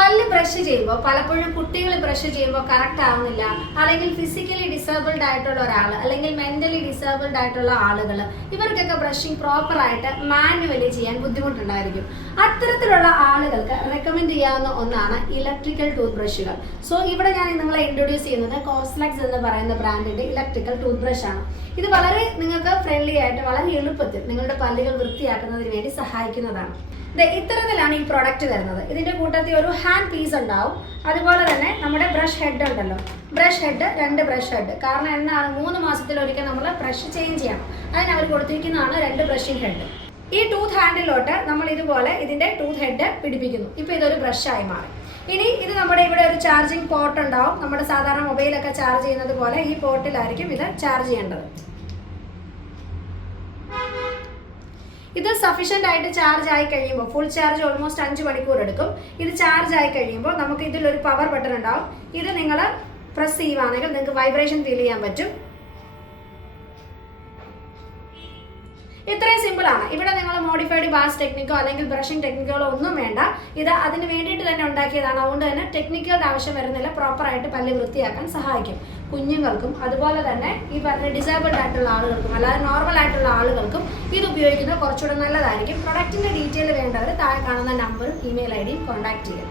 പല്ല് ബ്രഷ് ചെയ്യുമ്പോൾ പലപ്പോഴും കുട്ടികൾ ബ്രഷ് ചെയ്യുമ്പോൾ കറക്റ്റ് ആവുന്നില്ല. അല്ലെങ്കിൽ ഫിസിക്കലി ഡിസേബിൾഡ് ആയിട്ടുള്ള ഒരാൾ അല്ലെങ്കിൽ മെന്റലി ഡിസേബിൾഡ് ആയിട്ടുള്ള ആളുകൾ ഇവർക്കൊക്കെ ബ്രഷിംഗ് പ്രോപ്പറായിട്ട് മാനുവലി ചെയ്യാൻ ബുദ്ധിമുട്ടുണ്ടായിരിക്കും. അത്തരത്തിലുള്ള ആളുകൾക്ക് റെക്കമെൻഡ് ചെയ്യാവുന്ന ഒന്നാണ് ഇലക്ട്രിക്കൽ ടൂത്ത് ബ്രഷുകൾ സോ ഇവിടെ ഞാൻ നിങ്ങളെ ഇൻട്രൊഡ്യൂസ് ചെയ്യുന്നത് കോസ്ലക്സ് എന്ന് പറയുന്ന ബ്രാൻഡിന്റെ ഇലക്ട്രിക്കൽ ടൂത്ത് ബ്രഷ് ആണ്. ഇത് വളരെ നിങ്ങൾക്ക് ഫ്രണ്ട്ലി ആയിട്ട് വളരെ എളുപ്പത്തിൽ നിങ്ങളുടെ പല്ലുകൾ വൃത്തിയാക്കുന്നതിന് വേണ്ടി സഹായിക്കുന്നതാണ്. ഇത്തരത്തിലാണ് ഈ പ്രൊഡക്റ്റ് വരുന്നത്. ഇതിന്റെ കൂട്ടത്തിൽ ഒരു ഹാൻഡ് പീസ് ഉണ്ടാവും. അതുപോലെ തന്നെ നമ്മുടെ ബ്രഷ് ഹെഡ് ഉണ്ടല്ലോ. ബ്രഷ് ഹെഡ് രണ്ട് ബ്രഷ് ഹെഡ് കാരണം എന്താണ് മൂന്ന് മാസത്തിൽ ഒരിക്കൽ നമ്മൾ ബ്രഷ് ചേഞ്ച് ചെയ്യണം. അതിന് അവർ കൊടുത്തിരിക്കുന്നതാണ് രണ്ട് ബ്രഷിംഗ് ഹെഡ് ഈ ടൂത്ത് ഹാൻഡിലോട്ട് നമ്മൾ ഇതുപോലെ ഇതിന്റെ ടൂത്ത് ഹെഡ് പിടിപ്പിക്കുന്നു. ഇപ്പൊ ഇതൊരു ബ്രഷ് ആയി മാറി. ഇനി ഇത് നമ്മുടെ ഇവിടെ ഒരു ചാർജിങ് പോർട്ട് ഉണ്ടാവും. നമ്മുടെ സാധാരണ മൊബൈലൊക്കെ ചാർജ് ചെയ്യുന്നത് പോലെ ഈ പോർട്ടിലായിരിക്കും ഇത് ചാർജ് ചെയ്യേണ്ടത്. ഇത് സഫീഷ്യന്റ് ആയിട്ട് ചാർജ് ആയി കഴിയുമ്പോൾ ഫുൾ ചാർജ് ഓൾമോസ്റ്റ് അഞ്ച് മണിക്കൂർ എടുക്കും. ഇത് ചാർജ് ആയി കഴിയുമ്പോൾ നമുക്ക് ഇതിലൊരു പവർ ബട്ടൺ ഉണ്ടാവും. ഇത് നിങ്ങൾ പ്രസ് ചെയ്യുവാണെങ്കിൽ നിങ്ങൾക്ക് വൈബ്രേഷൻ ഫീൽ ചെയ്യാൻ പറ്റും. ഇത്രയും സിമ്പിൾ ആണ്. ഇവിടെ നിങ്ങൾ മോഡിഫൈഡ് ബാസ് ടെക്നിക്കോ അല്ലെങ്കിൽ ബ്രഷിംഗ് ടെക്നിക്കുകളോ ഒന്നും വേണ്ട. ഇത് അതിന് വേണ്ടിയിട്ട് തന്നെ ഉണ്ടാക്കിയതാണ്. അതുകൊണ്ട് തന്നെ ടെക്നിക്കുകളുടെ ആവശ്യം വരുന്നില്ല. പ്രോപ്പറായിട്ട് പല്ല് വൃത്തിയാക്കാൻ സഹായിക്കും. കുഞ്ഞുങ്ങൾക്കും അതുപോലെ തന്നെ ഈ പറഞ്ഞ ഡിസേബിൾഡ് ആയിട്ടുള്ള ആളുകൾക്കും അല്ലാതെ നോർമൽ ആയിട്ടുള്ള ആളുകൾക്കും ഇത് ഉപയോഗിക്കുന്നത് കുറച്ചുകൂടെ നല്ലതായിരിക്കും. പ്രൊഡക്റ്റിന്റെ ഡീറ്റെയിൽ വേണ്ടവർ താഴെ കാണുന്ന നമ്പറും ഇമെയിൽ ഐ ഡിയും കോൺടാക്ട് ചെയ്യുക